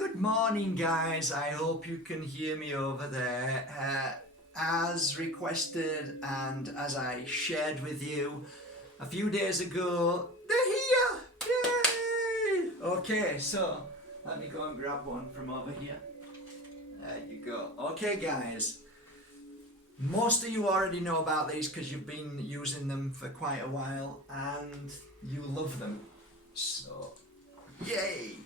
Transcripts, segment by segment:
Good morning, guys. I hope you can hear me over there. As requested and as I shared with you a few days ago, they're here! Yay! Okay, so let me go and grab one from over here. There you go. Okay, guys. Most of you already know about these because you've been using them for quite a while and you love them. So, yay!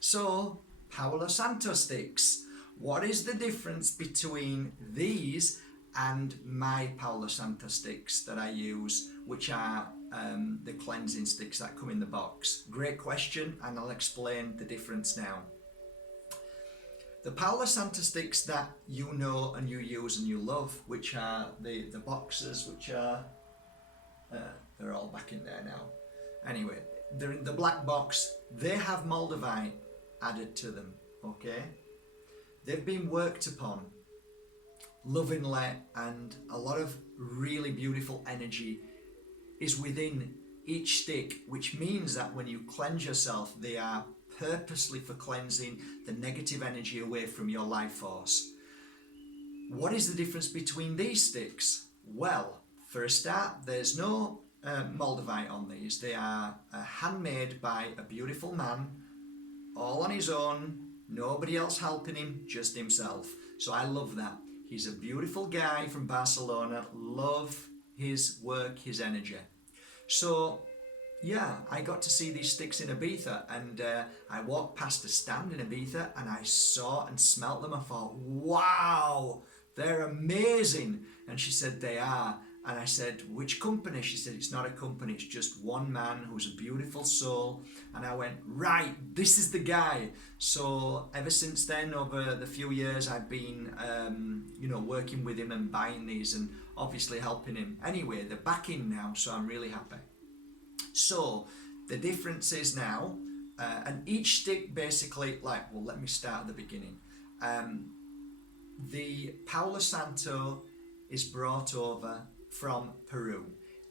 So, Palo Santo Sticks. What is the difference between these and my Palo Santo Sticks that I use, which are the cleansing sticks that come in the box? Great question, and I'll explain the difference now. The Palo Santo Sticks that you know and you use and you love, which are the boxes, which are, they're all back in there now. Anyway, they're in the black box. They have moldavite added to them, okay? They've been worked upon lovingly, and a lot of really beautiful energy is within each stick, which means that when you cleanse yourself, they are purposely for cleansing the negative energy away from your life force. What is the difference between these sticks? Well, for a start, there's no moldavite on these. They are handmade by a beautiful man, all on his own, nobody else helping him, just himself. So I love that. He's a beautiful guy from Barcelona, love his work, his energy. So yeah, I got to see these sticks in Ibiza, and I walked past a stand in Ibiza and I saw and smelt them. I thought, wow, they're amazing. And she said, they are. And I said, which company? She said, it's not a company, it's just one man who's a beautiful soul. And I went, right, this is the guy. So ever since then, over the few years, I've been, working with him and buying these and obviously helping him. Anyway, they're back in now, so I'm really happy. So the difference is now, and each stick basically, let me start at the beginning. The Palo Santo is brought over from Peru.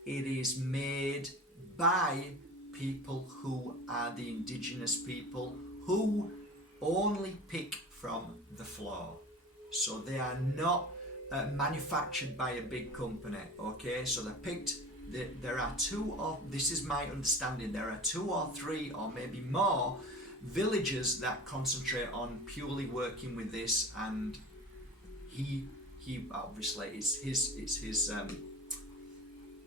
It is made by people who are the indigenous people who only pick from the floor. So they are not manufactured by a big company, okay? So they're picked. There are this is my understanding, there are 2 or 3 or maybe more villages that concentrate on purely working with this, and he obviously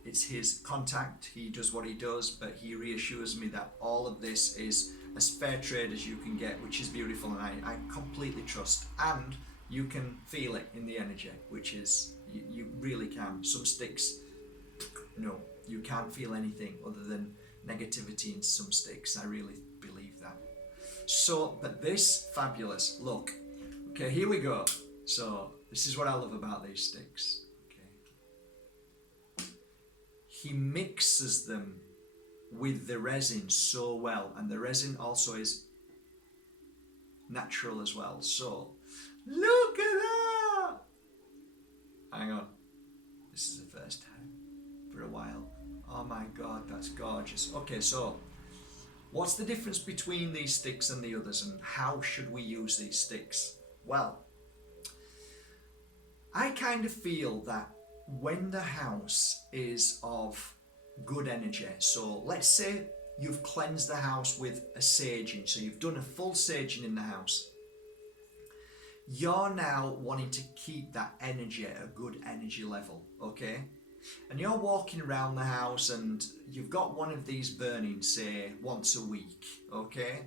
it's his contact, he does what he does, but he reassures me that all of this is as fair trade as you can get, which is beautiful, and I completely trust, and you can feel it in the energy, which is, you really can. Some sticks, no, you can't feel anything other than negativity in some sticks. I really believe that. So, but this, fabulous. Look, okay, here we go. So, this is what I love about these sticks. Okay, he mixes them with the resin so well, and the resin also is natural as well. So, look at that! Hang on, this is the first time for a while. Oh my god, that's gorgeous. Okay, so what's the difference between these sticks and the others, and how should we use these sticks? Well, I kind of feel that when the house is of good energy, so let's say you've cleansed the house with a saging, so you've done a full saging in the house, you're now wanting to keep that energy at a good energy level, okay? And you're walking around the house and you've got one of these burning, say, once a week, okay?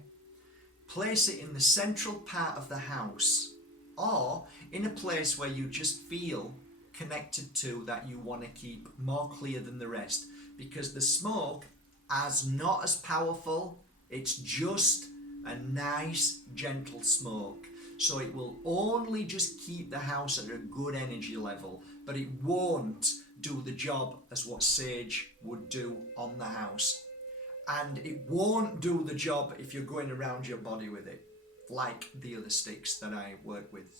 Place it in the central part of the house, or in a place where you just feel connected to, that you want to keep more clear than the rest, because the smoke is not as powerful, it's just a nice gentle smoke. So it will only just keep the house at a good energy level, but it won't do the job as what sage would do on the house. And it won't do the job if you're going around your body with it, like the other sticks that I work with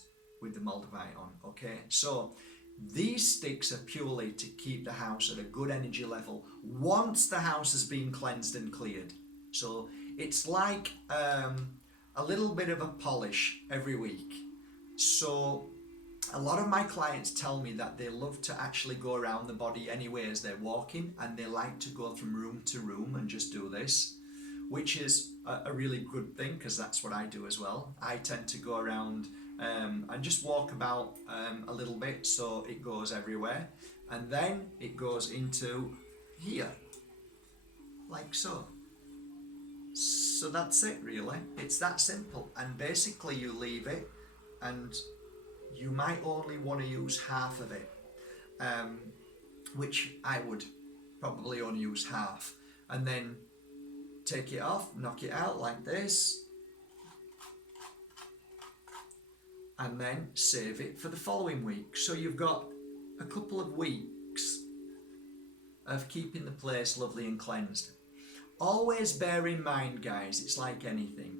the moldavite on, okay? So these sticks are purely to keep the house at a good energy level once the house has been cleansed and cleared. So it's like a little bit of a polish every week. So a lot of my clients tell me that they love to actually go around the body anyway as they're walking, and they like to go from room to room and just do this, which is a really good thing because that's what I do as well. I tend to go around and just walk about a little bit so it goes everywhere, and then it goes into here, like so. So that's it really. It's that simple, and basically you leave it, and you might only want to use half of it, which I would probably only use half, and then take it off, knock it out like this, and then save it for the following week. So you've got a couple of weeks of keeping the place lovely and cleansed. Always bear in mind, guys, it's like anything.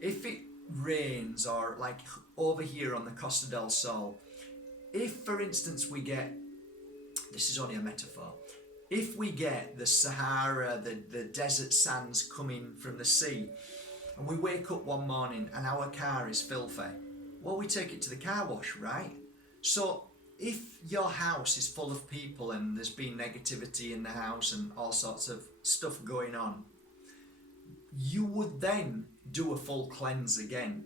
If it rains, or like over here on the Costa del Sol, if for instance we get, this is only a metaphor, if we get the Sahara, the desert sands coming from the sea, and we wake up one morning and our car is filthy, well, we take it to the car wash, right? So if your house is full of people and there's been negativity in the house and all sorts of stuff going on, you would then do a full cleanse again.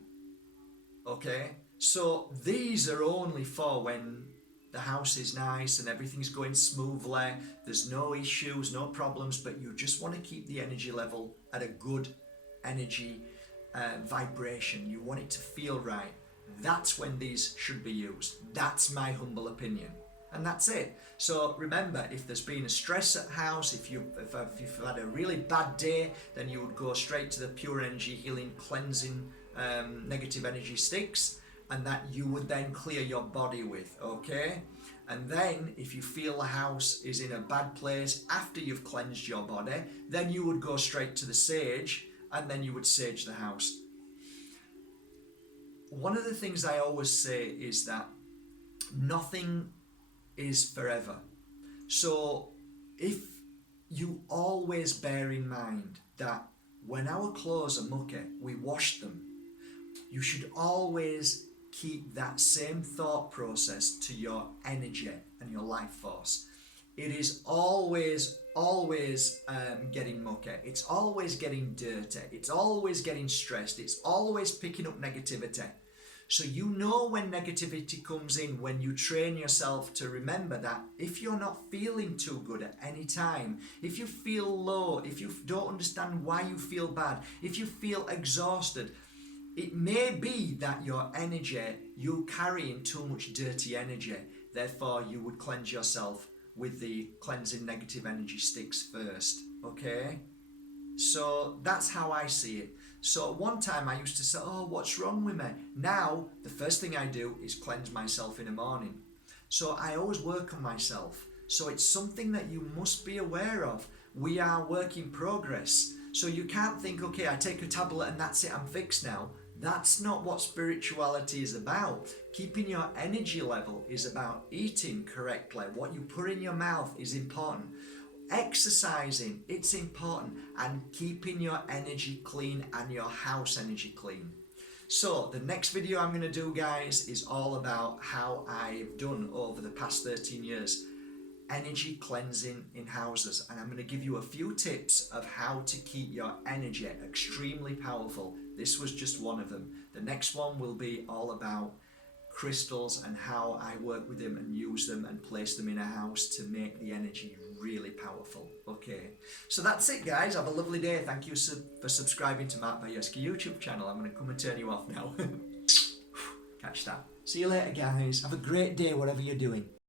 Okay? So these are only for when the house is nice and everything's going smoothly, there's no issues, no problems, but you just want to keep the energy level at a good energy vibration. You want it to feel right. That's when these should be used. That's my humble opinion. And that's it. So remember, if there's been a stress at house, if you've had a really bad day, then you would go straight to the pure energy healing cleansing negative energy sticks, and that you would then clear your body with, okay? And then if you feel the house is in a bad place after you've cleansed your body, then you would go straight to the sage, and then you would sage the house. One of the things I always say is that nothing is forever. So if you always bear in mind that when our clothes are mucky, we wash them, you should always keep that same thought process to your energy and your life force. It is always getting mucky. It's always getting dirty. It's always getting stressed. It's always picking up negativity. So you know when negativity comes in, when you train yourself to remember that if you're not feeling too good at any time, if you feel low, if you don't understand why you feel bad, if you feel exhausted, it may be that your energy, you're carrying too much dirty energy. Therefore, you would cleanse yourself with the cleansing negative energy sticks first, okay? So that's how I see it. So at one time I used to say, oh, what's wrong with me? Now, the first thing I do is cleanse myself in the morning. So I always work on myself. So it's something that you must be aware of. We are work in progress. So you can't think, okay, I take a tablet and that's it, I'm fixed now. That's not what spirituality is about. Keeping your energy level is about eating correctly. What you put in your mouth is important. Exercising, it's important, and keeping your energy clean and your house energy clean. So the next video I'm going to do, guys, is all about how I've done over the past 13 years energy cleansing in houses, and I'm going to give you a few tips of how to keep your energy extremely powerful. This was just one of them. The next one will be all about crystals and how I work with them and use them and place them in a house to make the energy really powerful. Okay, so that's it, guys. Have a lovely day. Thank you for subscribing to Mark Bajerski YouTube channel. I'm going to come and turn you off now. Catch that. See you later, guys. Have a great day, whatever you're doing.